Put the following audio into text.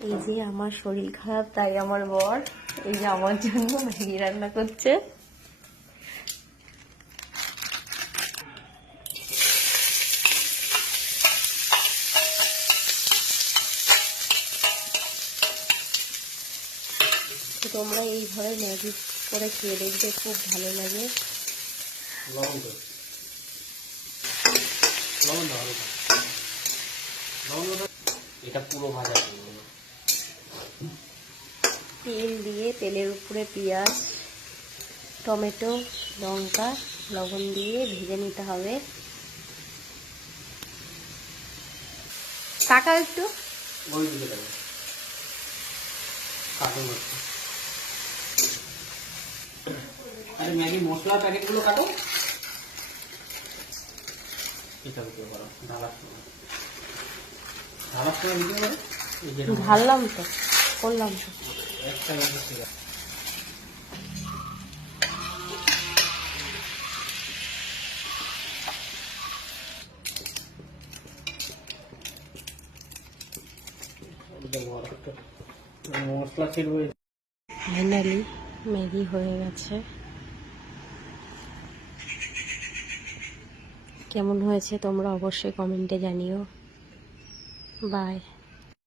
এই যে আমার শরীর খারাপ, তাই আমার বর এই যে আমার জন্য ম্যাগি রান্না করছে। তোমরা এইভাবে ম্যাগি করে খেয়ে দেখবে, খুব ভালো লাগে। এটা পুরো ভাজা তেল দিয়ে, তেলের উপরে পেঁয়াজ, টমেটো, লঙ্কা, লবণ দিয়ে ভেজে নিতে হবে। টাকা একটু আরে ম্যাগি মশলার প্যাকেটগুলো কাটো। এটা দিতে পারো, ঢালার সময় দিতে পারো। ঢাললাম তো, করলাম তো। একটা ঠিক আছে। মশলা ছিল। ফাইনালি ম্যাগি হয়ে গেছে। কেমন হয়েছে তোমরা অবশ্যই কমেন্টে জানিও। বাই।